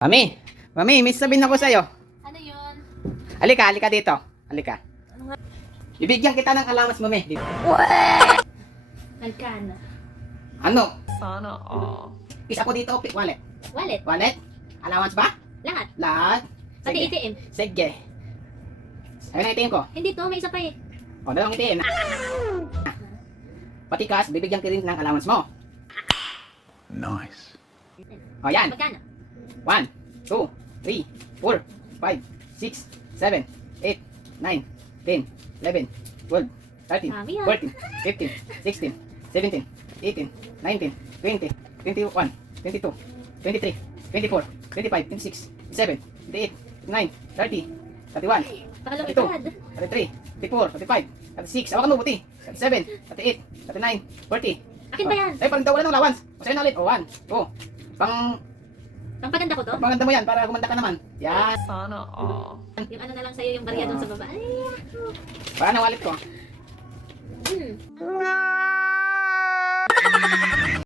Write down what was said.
Mami, may sabihin ako sa'yo. Ano yun? Halika dito. Halika. Bibigyan kita ng allowance, mami. Magkano? Ano? Sana all. Isa ko dito, wallet. Wallet? Wallet? Allowance ba? Lahat? Lahat? Pati ATM? Sige. Ayun ang ATM ko. Hindi to, may isa pa eh. O, dalawang ATM. Pati cash, bibigyan ka rin ng allowance mo. Nice. O, yan. Magkano? 1, 2, 3, 4, 5, 6, 7, 8, 9, 10, 11, 12, 13, Dami yan. 14, 15, 16, 17, 18, 19, 20, 21, 22, 23, 24, 25, 26, 27, 28, 29, 30, 31, Pakalong 32, edad. 33, 34, 35, 36, awakan mo buti, 37, 38, 39, 40. Akin ba yan? Ay, parang daw wala ng allowance. O, sa'yo na ulit. O, 1, 2, Pampaganda ko to? panganda mo yan para gumanda ka naman. Yan. Sana all. Yung ano na lang sa'yo, yung barya doon sa baba. Ay, Para na wallet ko.